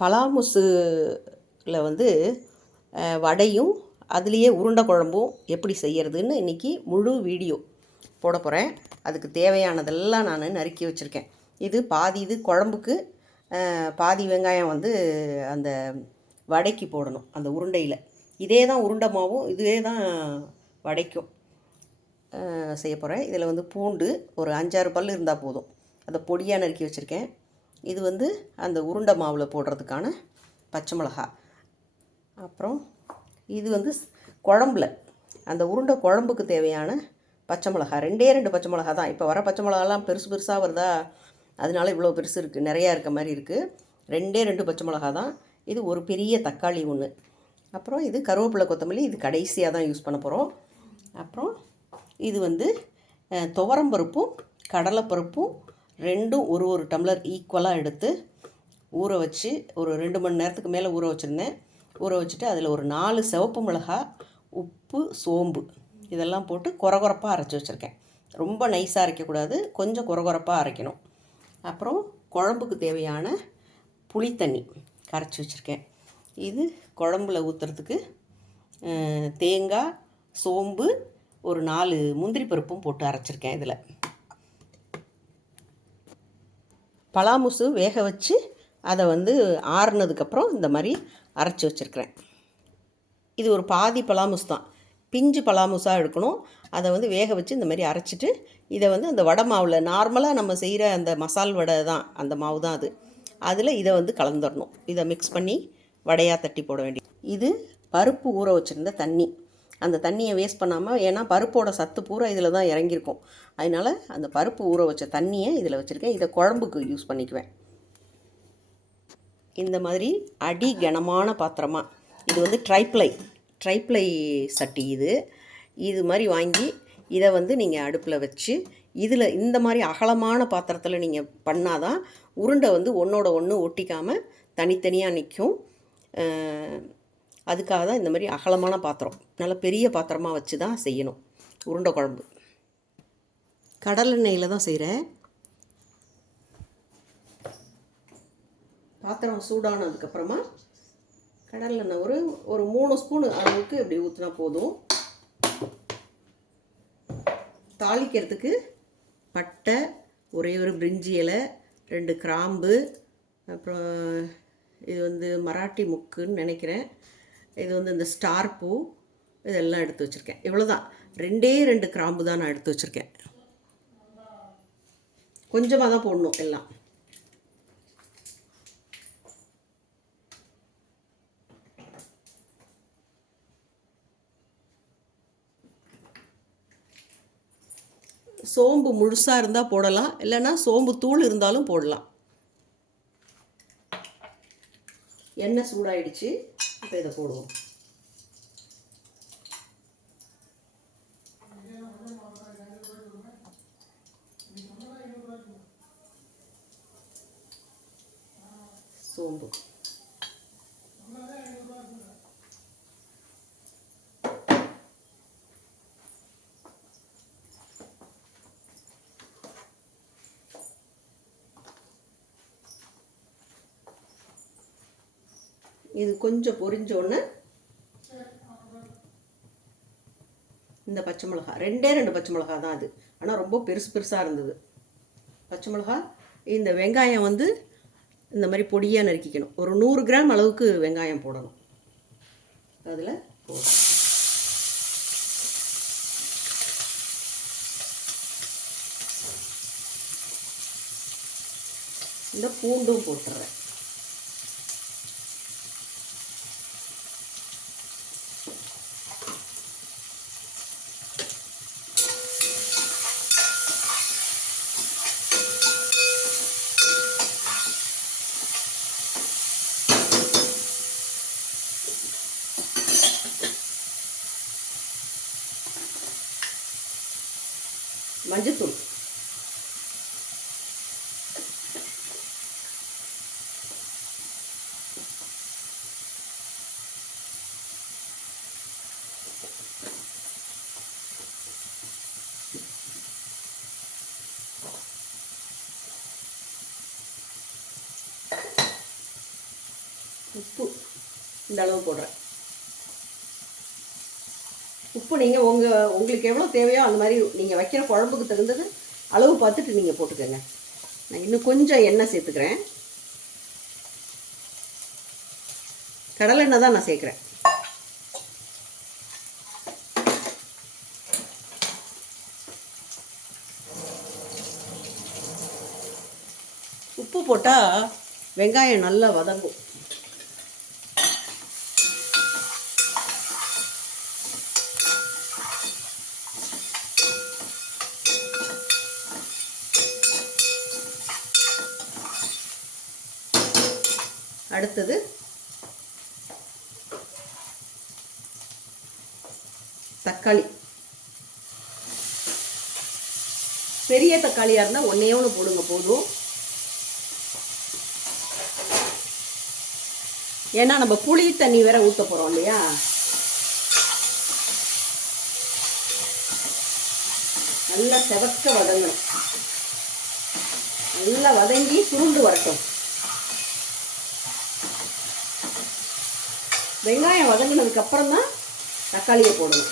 பலாமுசுல வந்து வடையும் அதுலேயே உருண்டை குழம்பும் எப்படி செய்கிறதுன்னு இன்றைக்கி முழு வீடியோ போட போகிறேன். அதுக்கு தேவையானதெல்லாம் நான் நறுக்கி வச்சுருக்கேன். இது பாதி இது குழம்புக்கு, பாதி வெங்காயம் வந்து அந்த வடைக்கு போடணும் அந்த உருண்டையில். இதே தான் உருண்டை மாவும் இதுவே தான் வடைக்கும் செய்ய போகிறேன். இதில் வந்து பூண்டு ஒரு 5-6 பல் இருந்தால் போதும். அதை பொடியாக நறுக்கி வச்சுருக்கேன். இது வந்து அந்த உருண்டை மாவில் போடுறதுக்கான பச்சை மிளகா. அப்புறம் இது வந்து குழம்புல அந்த உருண்டை குழம்புக்கு தேவையான பச்சை மிளகா. 2 பச்சை மிளகா தான். இப்போ வர பச்சை மிளகாலாம் பெருசு பெருசாக வருதா, அதனால இவ்வளோ பெருசு இருக்குது, நிறையா இருக்க மாதிரி இருக்குது. 2 பச்சை மிளகா தான். இது ஒரு பெரிய தக்காளி ஒன்று. அப்புறம் இது கருவேப்பிலை கொத்தமல்லி, இது கடைசியாக தான் யூஸ் பண்ண போகிறோம். அப்புறம் இது வந்து துவரம்பருப்பும் கடலைப்பருப்பும் ரெண்டும் ஒரு டம்ளர் ஈக்குவலாக எடுத்து ஊற வச்சு ஒரு 2 மணி நேரத்துக்கு மேலே ஊற வச்சுருந்தேன். ஊற வச்சுட்டு அதில் ஒரு 4 சிவப்பு மிளகாய், உப்பு, சோம்பு இதெல்லாம் போட்டு கொரகொரப்பாக அரைச்சி வச்சுருக்கேன். ரொம்ப நைஸாக அரைக்கக்கூடாது, கொஞ்சம் கொரகொரப்பாக அரைக்கணும். அப்புறம் குழம்புக்கு தேவையான புளித்தண்ணி கரைச்சி வச்சுருக்கேன். இது குழம்புல ஊற்றுறதுக்கு தேங்காய், சோம்பு, ஒரு 4 முந்திரி பருப்பும் போட்டு அரைச்சிருக்கேன். இதில் பலாமுசு வேக வச்சு அதை வந்து ஆறுனதுக்கப்புறம் இந்த மாதிரி அரைச்சி வச்சுருக்கிறேன். இது ஒரு பாதி பலாமுஸ் தான், பிஞ்சு பலாமுஸாக எடுக்கணும். அதை வந்து வேக வச்சு இந்த மாதிரி அரைச்சிட்டு இதை வந்து அந்த வடை மாவில் நார்மலாக நம்ம செய்கிற அந்த மசால் வடை தான், அந்த மாவு தான் அது, அதில் இதை வந்து கலந்துடணும். இதை மிக்ஸ் பண்ணி வடையாக தட்டி போட வேண்டியது. இது பருப்பு ஊற வச்சுருந்த தண்ணி. அந்த தண்ணியை வேஸ்ட் பண்ணாமல், ஏன்னா பருப்போட சத்து பூரா இதில் தான் இறங்கியிருக்கும், அதனால் அந்த பருப்பு ஊற வச்ச தண்ணியை இதில் வச்சுருக்கேன். இதை குழம்புக்கு யூஸ் பண்ணிக்குவேன். இந்த மாதிரி அடி கனமான பாத்திரமாக, இது வந்து ட்ரைப்ளை சட்டி. இது மாதிரி வாங்கி இதை வந்து நீங்கள் அடுப்பில் வச்சு இதில் இந்த மாதிரி அகலமான பாத்திரத்தில் நீங்கள் பண்ணாதான் உருண்டை வந்து ஒன்றோட ஒன்று ஒட்டிக்காமல் தனித்தனியாக நிற்கும். அதுக்காக தான் இந்த மாதிரி அகலமான பாத்திரம், நல்ல பெரிய பாத்திரமாக வச்சு தான் செய்யணும் உருண்டை குழம்பு. கடலெண்ணெயில் தான் செய்கிறேன். பாத்திரம் சூடானதுக்கப்புறமா கடலெண்ணெய் ஒரு 3 ஸ்பூன் அளவுக்கு இப்படி ஊற்றினா போதும். தாளிக்கிறதுக்கு பட்டை, ஒரு பிரிஞ்சி இலை, 2 கிராம்பு, அப்புறம் இது வந்து மராட்டி முக்குன்னு நினைக்கிறேன், இது வந்து இந்த ஸ்டார் பூ, இதெல்லாம் எடுத்து வச்சுருக்கேன். இவ்வளோ தான், 2 கிராம்பு தான் நான் எடுத்து வச்சுருக்கேன். கொஞ்சமாக தான் போடணும் எல்லாம். சோம்பு முழுசாக இருந்தால் போடலாம், இல்லைன்னா சோம்பு தூள் இருந்தாலும் போடலாம். எண்ணெய் சூடாயிடுச்சு, இப்போ இதை போடுவோம். சோம்பு இது கொஞ்சம் பொரிஞ்சோன்னு இந்த பச்சை மிளகா, 2 பச்சை மிளகா தான் அது, ஆனால் ரொம்ப பெருசாக இருந்தது பச்சை மிளகா. இந்த வெங்காயம் வந்து இந்த மாதிரி பொடியாக நறுக்கிக்கணும். ஒரு 100 கிராம் அளவுக்கு வெங்காயம் போடணும். அதில் போடணும். இந்த பூண்டும் போட்டுறேன். மஞ்சத்தூள், உப்பு இந்த அளவு போடுறேன். உப்பு நீங்கள் உங்களுக்கு எவ்வளோ தேவையோ அந்த மாதிரி நீங்கள் வைக்கிற குழம்புக்கு தகுந்தது அளவு பார்த்துட்டு நீங்கள் போட்டுக்கோங்க. நான் இன்னும் கொஞ்சம் எண்ணெய் சேர்த்துக்கிறேன். கடலெண்ணெய் தான் நான் சேர்க்குறேன். உப்பு போட்டால் வெங்காயம் நல்லா வதங்கும். அடுத்தது தக்காளி. பெரிய தக்காளியாக இருந்தால் ஒன்றே ஒன்று போடுங்க போதும். ஏன்னா நம்ம புளி தண்ணி வேற ஊற்ற போகிறோம் இல்லையா. நல்லா செவக்க வதங்கணும். நல்லா வதங்கி சுருண்டு வரட்டும். வெங்காயம் வதங்கினதுக்கு அப்புறம் தான் தக்காளியை போடணும்.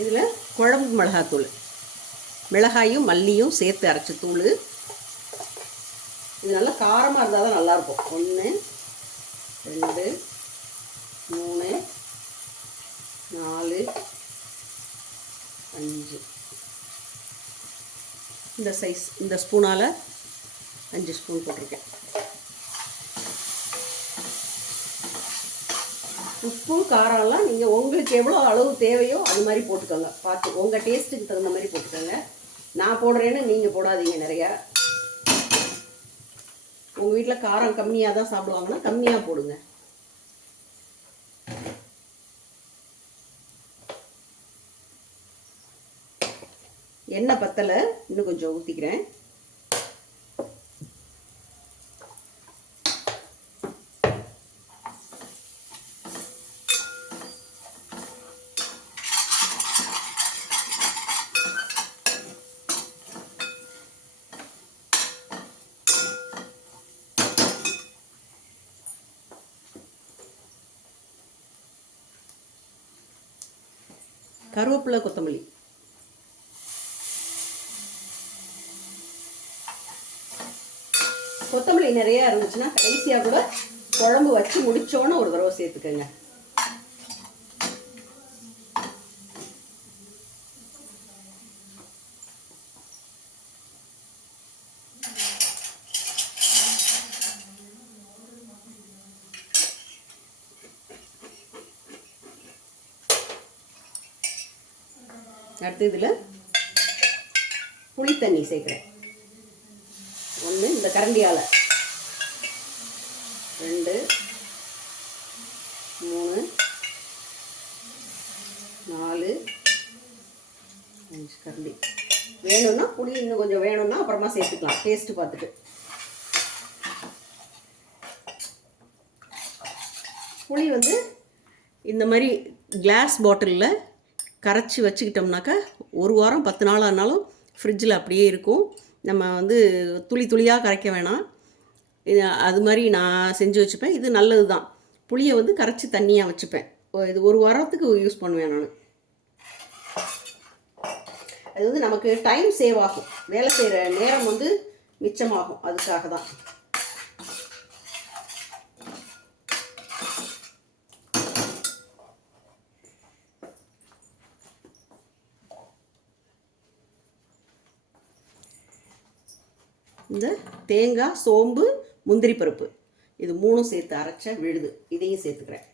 இதில் குழம்பு மிளகாத்தூள், மிளகாயும் மல்லியும் சேர்த்து அரைச்ச தூள். இது நல்லா காரமாக இருந்தால் தான் நல்லாயிருக்கும். 1 2 3 4 5 இந்த சைஸ், இந்த ஸ்பூனால் 5 ஸ்பூன் போட்டிருக்கேன். உப்பு காரம்லாம் நீங்கள் உங்களுக்கு எவ்வளோ அளவு தேவையோ அது மாதிரி போட்டுக்கோங்க. பார்த்து உங்கள் டேஸ்ட்டுக்கு தகுந்த மாதிரி போட்டுக்கோங்க. நான் போடுறேன்னு நீங்கள் போடாதீங்க நிறையா. உங்கள் வீட்டில் காரம் கம்மியாக தான் சாப்பிடுவாங்கன்னா கம்மியாக போடுங்க. எண்ணெய் பத்தலை, இன்னும் கொஞ்சம் ஊற்றிக்கிறேன். கருவேப்பிலை, கொத்தமல்லி. கொத்தமல்லி நிறையா இருந்துச்சுன்னா கடைசியாக கூட குழம்பு வச்சு முடிச்சோன்னு ஒரு தடவை சேர்த்துக்கோங்க. அடுத்து இதில் புளி தண்ணி சேர்க்குறேன். 1 இந்த கரண்டியால், 2 3 4 5 கரண்டி. வேணும்னா புளி இன்னும் கொஞ்சம் வேணும்னா அப்புறமா சேர்த்துக்கலாம், டேஸ்ட்டு பார்த்துட்டு. புளி இந்த மாதிரி கிளாஸ் பாட்டிலில் கரைச்சி வச்சுக்கிட்டோம்னாக்கா 1 வாரம் 10 நாள் ஆனாலும் ஃப்ரிட்ஜில் அப்படியே இருக்கும். நம்ம துளி துளியாக கரைக்க வேணாம். அது மாதிரி நான் செஞ்சு வச்சுப்பேன். இது நல்லது தான். புளியை கரைச்சி தண்ணியாக வச்சுப்பேன். இது 1 வாரத்துக்கு யூஸ் பண்ணுவேன் நான். அது நமக்கு டைம் சேவ் ஆகும், வேலை செய்கிற நேரம் மிச்சமாகும். அதுக்காக தான். இந்த தேங்காய், சோம்பு, முந்திரி பருப்பு இது 3 சேர்த்து அரைச்ச விழுது, இதையும் சேர்த்துக்கிறேன்.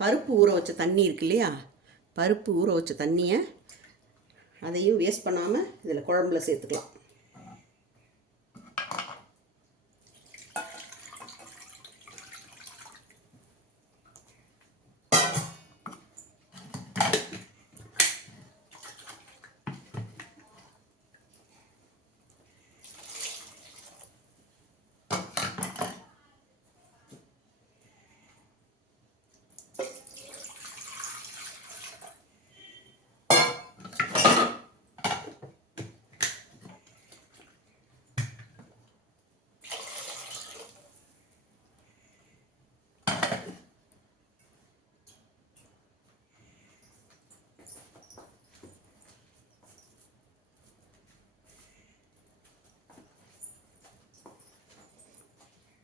பருப்பு ஊற வச்ச தண்ணி இருக்கு இல்லையா, பருப்பு ஊற வச்ச தண்ணியை அதையும் வேஸ்ட் பண்ணாமல் இதில் குழம்புல சேர்த்துக்கலாம்.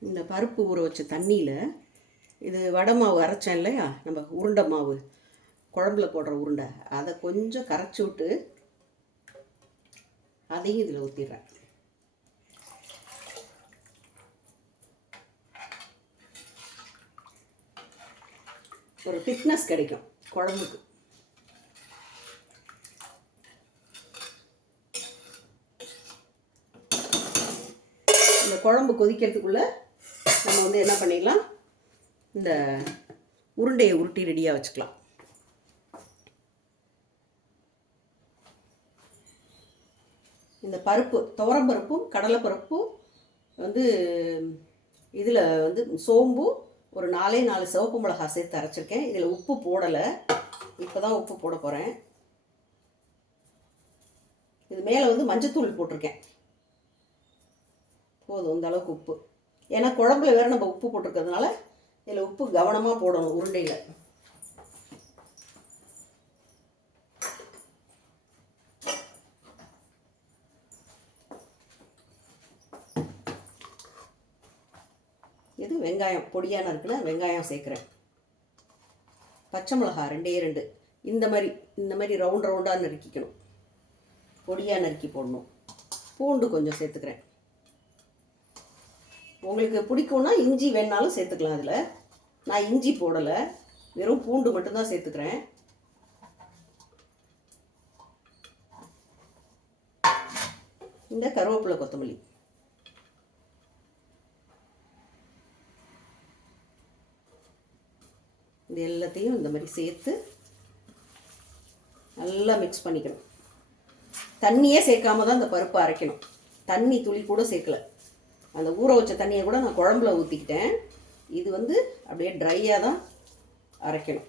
இந்த பருப்பு ஊற வச்ச தண்ணியில் இது வடை மாவு அரைச்சேன் இல்லையா, நம்ம உருண்டை மாவு, குழம்புல போடுற உருண்டை, அதை கொஞ்சம் கரைச்சி விட்டு அதையும் இதில் ஊற்றிடுறேன். ஒரு திக்னஸ் கிடைக்கும் குழம்புக்கு. இந்த குழம்பு கொதிக்கிறதுக்குள்ளே நம்ம வந்து என்ன பண்ணிடலாம், இந்த உருண்டையை உருட்டி ரெடியாக வச்சுக்கலாம். இந்த பருப்பு, துவரம்பருப்பும் கடலைப்பருப்பும் வந்து இதில் வந்து சோம்பு ஒரு 4 சிவப்பு மிளகாய் சேர்த்து அரைச்சிருக்கேன். இதில் உப்பு போடலை, இப்போ தான் உப்பு போட போகிறேன். இது மேலே வந்து மஞ்சத்தூள் போட்டிருக்கேன், போதும் இந்த அளவுக்கு உப்பு. ஏன்னா குழம்புல வேறு நம்ம உப்பு போட்டிருக்கிறதுனால இதில் உப்பு கவனமாக போடணும் உருண்டையில். இது வெங்காயம் பொடியான இருக்குல்ல, வெங்காயம் சேர்க்குறேன். பச்சை மிளகாய் 2 இந்த மாதிரி ரவுண்டாக நறுக்கிக்கணும், பொடியாக நறுக்கி போடணும். பூண்டு கொஞ்சம் சேர்த்துக்கிறேன். உங்களுக்கு பிடிக்கும்னா இஞ்சி வேணாலும் சேர்த்துக்கலாம். அதில் நான் இஞ்சி போடலை, வெறும் பூண்டு மட்டும்தான் சேர்த்துக்கிறேன். இந்த கருவேப்பிலை, கொத்தமல்லி, இது எல்லாத்தையும் இந்த மாதிரி சேர்த்து நல்லா மிக்ஸ் பண்ணிக்கணும். தண்ணியே சேர்க்காம தான் இந்த பருப்பை அரைக்கணும், தண்ணி துளி கூட சேர்க்கல. அந்த ஊற வச்ச தண்ணியை கூட நான் குழம்புல ஊற்றிக்கிட்டேன். இது வந்து அப்படியே ட்ரையாக தான் அரைக்கணும்.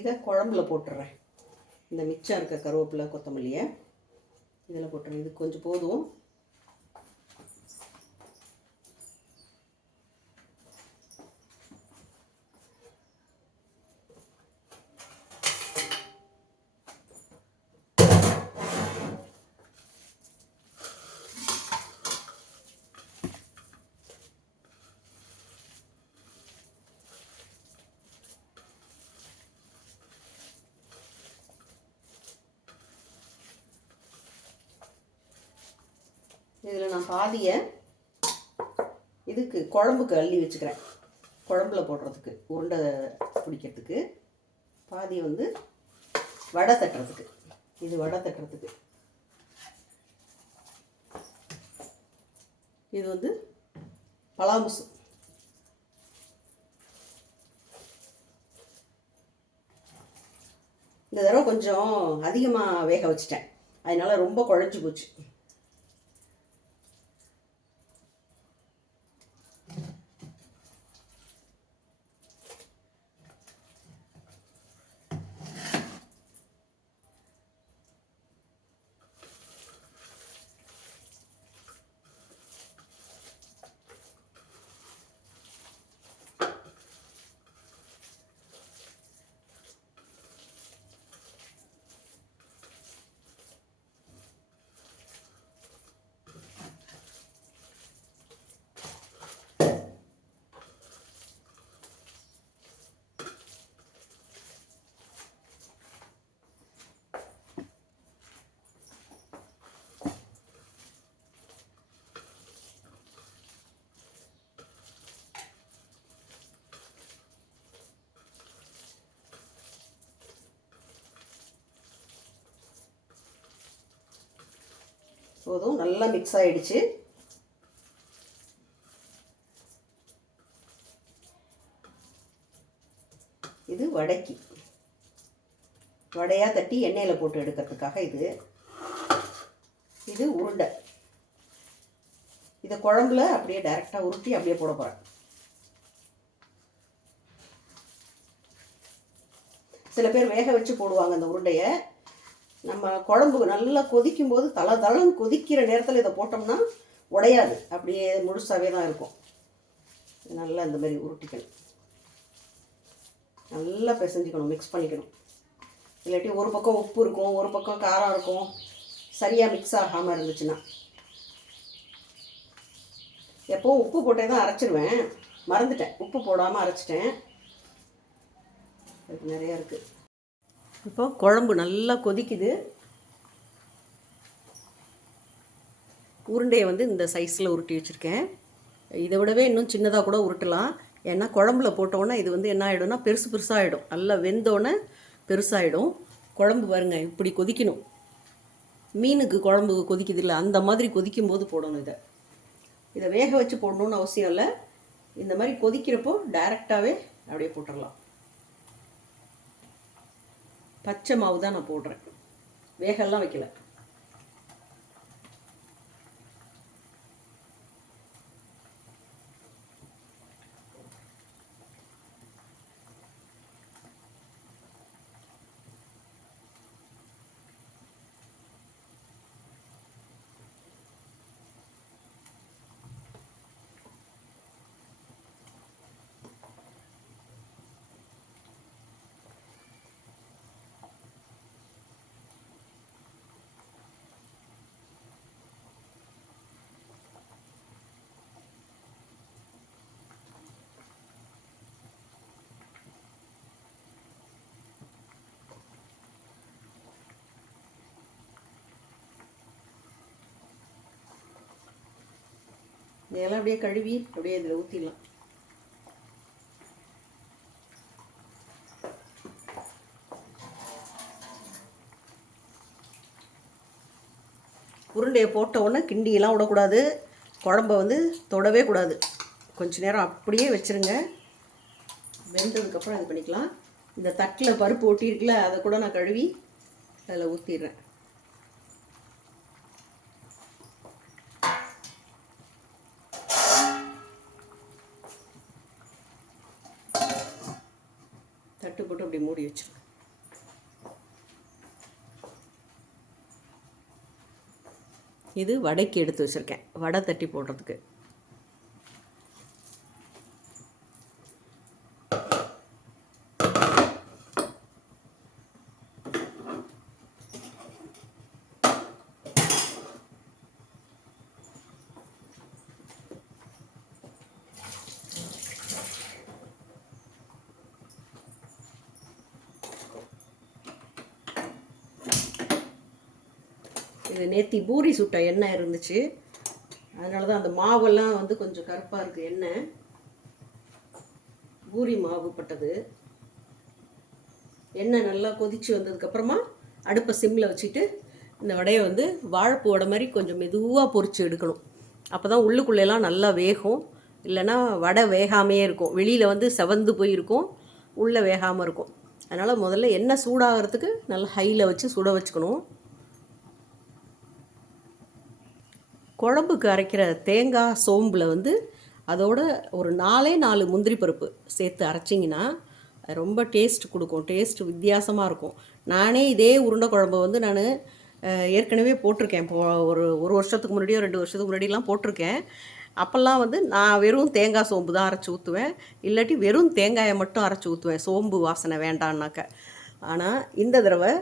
இதை குழம்புல போட்டுடுறேன். இந்த மிச்சம் இருக்க கருவேப்பிலை, கொத்தமல்லியை இதில் போட்டுறேன். இது கொஞ்சம் போதும். இதில் நான் பாதியை இதுக்கு குழம்புக்கு அள்ளி வச்சுக்கிறேன், குழம்புல போடுறதுக்கு, உருண்டை பிடிக்கிறதுக்கு. பாதி வந்து வடை தட்டுறதுக்கு, இது வடை தட்டுறதுக்கு. இது வந்து பலாமுசு. இந்த தடவை கொஞ்சம் அதிகமாக வேக வச்சிட்டேன், அதனால ரொம்ப குழஞ்சி போச்சு. போதும், நல்லா மிக்ஸ் ஆகிடுச்சு. இது வடைக்கு, வடையாக தட்டி எண்ணெயில் போட்டு எடுக்கிறதுக்காக இது. இது உருண்டை. இதை குழம்புல அப்படியே டைரெக்டாக உருட்டி அப்படியே போட போகிறேன். சில பேர் வேக வச்சு போடுவாங்க அந்த உருண்டையை. நம்ம குழம்பு நல்லா கொதிக்கும் போது தளன்னு கொதிக்கிற நேரத்தில் இதை போட்டோம்னா உடையாது, அப்படியே முழுசாகவே தான் இருக்கும். நல்லா இந்த மாதிரி உருட்டிக்கணும், நல்லா பிசைஞ்சிக்கணும், மிக்ஸ் பண்ணிக்கணும். இல்லாட்டி ஒரு பக்கம் உப்பு இருக்கும், ஒரு பக்கம் காரம் இருக்கும், சரியாக மிக்ஸ் ஆகாமல் இருந்துச்சுன்னா. எப்போவும் உப்பு போட்டே தான் அரைச்சிடுவேன், மறந்துட்டேன், உப்பு போடாமல் அரைச்சிட்டேன். அதுக்கு நிறையா இருக்குது. இப்போ குழம்பு நல்லா கொதிக்குது. உருண்டையை வந்து இந்த சைஸில் உருட்டி வச்சுருக்கேன். இதை விடவே இன்னும் சின்னதாக கூட உருட்டலாம். ஏன்னா குழம்புல போட்டோன்னா இது வந்து என்ன ஆகிடும்னா பெருசு பெருசாகிடும். நல்லா வெந்தோன்னே பெருசாகிடும். குழம்பு பாருங்கள் இப்படி கொதிக்கணும். மீனுக்கு குழம்பு கொதிக்குது இல்லை, அந்த மாதிரி கொதிக்கும் போது போடணும். இதை வேக வச்சு போடணுன்னு அவசியம் இல்லை. இந்த மாதிரி கொதிக்கிறப்போ டைரெக்டாகவே அப்படியே போட்டுடலாம். பச்சை மாவு தான் நான் போடுறேன், வேகெல்லாம் வைக்கல. இதெல்லாம் அப்படியே கழுவி அப்படியே இதில் ஊற்றிடலாம். உருண்டையை போட்ட உடனே கிண்டியெல்லாம் விடக்கூடாது, குழம்ப வந்து தொடவே கூடாது. கொஞ்ச நேரம் அப்படியே வச்சுருங்க. வெந்ததுக்கப்புறம் இது பண்ணிக்கலாம். இந்த தட்டில் பருப்பு ஒட்டியிருக்குல்ல, அதை கூட நான் கழுவி அதில் ஊற்றிடுறேன். தட்டு போட்டு அப்படி மூடி வச்சிருக்கேன். இது வடைக்கு எடுத்து வச்சுருக்கேன், வடை தட்டி போடுறதுக்கு. இது நேற்று பூரி சுட்ட எண்ணெய் இருந்துச்சு, அதனால தான் அந்த மாவெல்லாம் வந்து கொஞ்சம் கருப்பாக இருக்குது. எண்ணெய் பூரி மாவு பட்டது. எண்ணெய் நல்லா கொதித்து வந்ததுக்கப்புறமா அடுப்பை சிம்மில் வச்சுட்டு இந்த வடையை வந்து வாழைப்பூ வடை மாதிரி கொஞ்சம் மெதுவாக பொரித்து எடுக்கணும். அப்போ தான் உள்ளுக்குள்ளெல்லாம் நல்லா வேகும். இல்லைன்னா வடை வேகாமையே இருக்கும், வெளியில் வந்து செவந்து போயிருக்கும், உள்ளே வேகாமல் இருக்கும். அதனால் முதல்ல எண்ணெய் சூடாகிறதுக்கு நல்லா ஹையில் வச்சு சுட வச்சுக்கணும். குழம்புக்கு அரைக்கிற தேங்காய் சோம்பில் வந்து அதோட ஒரு 4 முந்திரி பருப்பு சேர்த்து அரைச்சிங்கன்னா ரொம்ப டேஸ்ட் கொடுக்கும். டேஸ்ட் வித்தியாசமாக இருக்கும். நானே இதே உருண்டை குழம்பு வந்து நான் ஏற்கனவே போட்டிருக்கேன். ஒரு வருஷத்துக்கு முன்னாடியோ 2 வருஷத்துக்கு முன்னாடியெலாம் போட்டிருக்கேன். அப்போல்லாம் வந்து நான் வெறும் தேங்காய் சோம்பு தான் அரைச்சி ஊற்றுவேன், இல்லாட்டி வெறும் தேங்காயை மட்டும் அரைச்சி ஊற்றுவேன், சோம்பு வாசனை வேண்டான்னாக்க. ஆனால் இந்த தடவை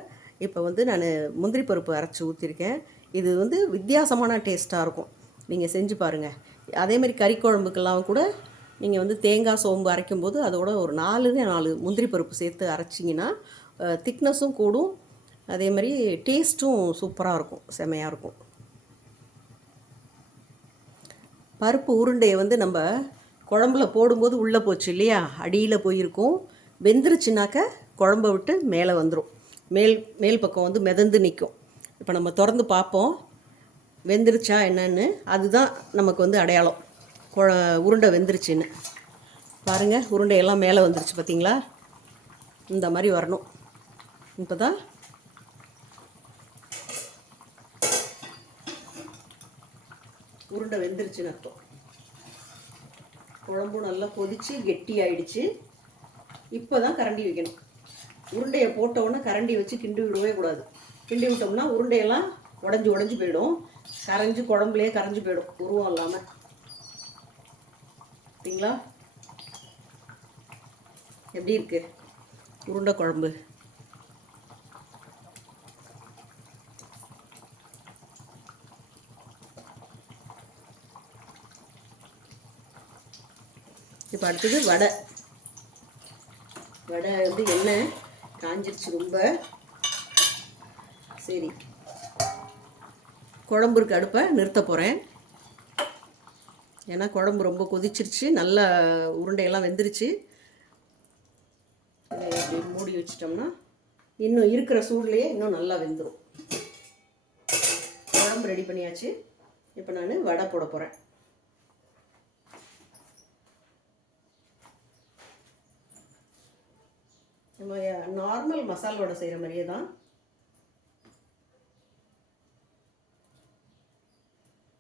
இப்போ வந்து நான் முந்திரி பருப்பு அரைச்சி ஊற்றிருக்கேன். இது வந்து வித்தியாசமான டேஸ்ட்டாக இருக்கும். நீங்கள் செஞ்சு பாருங்கள். அதேமாதிரி கறி குழம்புக்கெல்லாம் கூட நீங்கள் வந்து தேங்காய் சோம்பு அரைக்கும்போது அதோட ஒரு 4 முந்திரி பருப்பு சேர்த்து அரைச்சிங்கன்னா திக்னஸும் கூடும், அதே மாதிரி டேஸ்ட்டும் சூப்பராக இருக்கும், செமையாக இருக்கும். பருப்பு உருண்டையை வந்து நம்ம குழம்புல போடும்போது உள்ளே போச்சு இல்லையா, அடியில் போயிருக்கும். வெந்துருச்சுனாக்க குழம்பை விட்டு மேலே வந்துடும், மேல் பக்கம் வந்து மிதந்து நிற்கும். இப்போ நம்ம திறந்து பார்ப்போம். வெந்துருச்சா என்னன்னு அதுதான் நமக்கு வந்து அடையாளம் உருண்டை வெந்துருச்சுன்னு. பாருங்கள், உருண்டையெல்லாம் மேலே வந்துருச்சு பார்த்தீங்களா? இந்த மாதிரி வரணும். இப்போ தான் உருண்டை வெந்துருச்சுன்னு அர்த்தம். குழம்பும் நல்லா கொதித்து கெட்டி ஆயிடுச்சு. இப்போ தான் கரண்டி வைக்கணும். உருண்டையை போட்டவுடனே கரண்டி வச்சு கிண்டி விடவே கூடாது. கிண்டி விட்டோம்னா உருண்டையெல்லாம் உடஞ்சி போயிடும். கரைஞ்சி குழம்புலேயே கரைஞ்சி போயிடும் உருவம் இல்லாமல். சரிங்களா? எப்படி இருக்கு உருண்டை குழம்பு? இப்போ அடுத்தது வடை. வடை வந்து எண்ணெய் காஞ்சிருச்சு ரொம்ப. சரி, குழம்பு இருக்க அடுப்பை நிறுத்த போகிறேன். ஏன்னா குழம்பு ரொம்ப கொதிச்சிருச்சு, நல்லா உருண்டையெல்லாம் வெந்துருச்சு. இப்படி மூடி வச்சிட்டோம்னா இன்னும் இருக்கிற சூட்லேயே இன்னும் நல்லா வெந்துடும். குழம்பு ரெடி பண்ணியாச்சு. இப்போ நான் வடை போட போகிறேன். நம்ம நார்மல் மசால் வடை செய்கிற மாதிரியே தான்.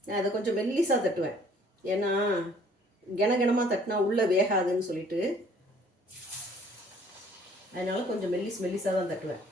நான் அதை கொஞ்சம் மெல்லிசாக தட்டுவேன். ஏன்னா கனகனமாக தட்டினா உள்ளே வேகாதுன்னு சொல்லிட்டு, அதனால் கொஞ்சம் மெல்லிசாக தான் தட்டுவேன்.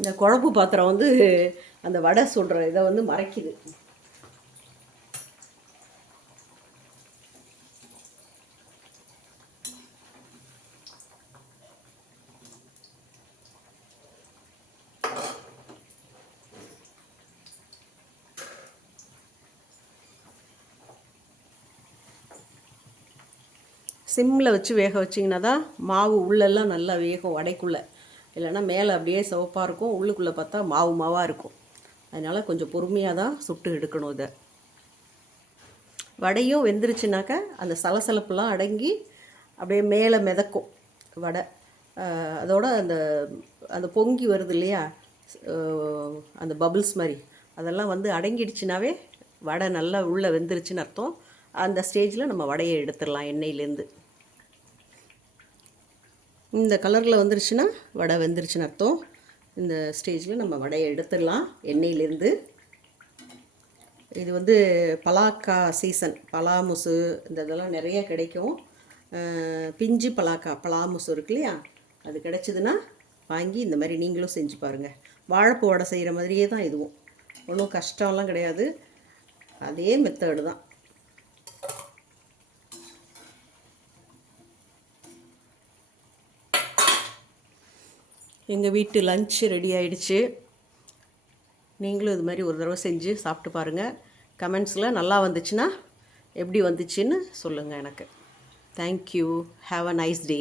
இந்த குழம்பு பாத்திரம் வந்து அந்த வடை சுடுற இதை வந்து மறைக்குது. சிம்மில் வச்சு வேக வச்சிங்கன்னா தான் மாவு உள்ளெல்லாம் நல்லா வேகும் வடைக்குள்ளே. இல்லைன்னா மேலே அப்படியே சிவப்பாக இருக்கும், உள்ளுக்குள்ளே பார்த்தா மாவாக இருக்கும். அதனால் கொஞ்சம் பொறுமையாக தான் சுட்டு எடுக்கணும். இதை வடையும் வெந்துருச்சுனாக்கா அந்த சலசலப்புலாம் அடங்கி அப்படியே மேலே மிதக்கும் வடை. அதோட அந்த அந்த பொங்கி வருது இல்லையா, அந்த பபிள்ஸ் மாதிரி, அதெல்லாம் வந்து அடங்கிடுச்சுனாவே வடை நல்லா உள்ளே வெந்துருச்சுன்னு அர்த்தம். அந்த ஸ்டேஜில் நம்ம வடையை எடுத்துடலாம் எண்ணெயிலேருந்து. இந்த கலரில் வந்துருச்சுன்னா வடை வெந்துருச்சுன்னு அர்த்தம். இந்த ஸ்டேஜில் நம்ம வடையை எடுத்துடலாம் எண்ணெயிலேருந்து. இது வந்து பலாக்கா சீசன், பலாமுசு இந்த இதெல்லாம் நிறைய கிடைக்கும். பிஞ்சு பலாமுசு இருக்கு இல்லையா, அது கிடச்சிதுன்னா வாங்கி இந்த மாதிரி நீங்களும் செஞ்சு பாருங்கள். வாழைப்பூ வடை செய்கிற மாதிரியே தான் இதுவும், ஒன்றும் கஷ்டம்லாம் கிடையாது. அதே மெத்தடு தான். எங்கள் வீட்டு லஞ்ச் ரெடி ஆகிடுச்சு. நீங்களும் இது மாதிரி ஒரு தடவை செஞ்சு சாப்பிட்டு பாருங்கள். கமெண்ட்ஸில் நல்லா வந்துச்சுன்னா எப்படி வந்துச்சுன்னு சொல்லுங்கள் எனக்கு. Thank you. Have a nice day.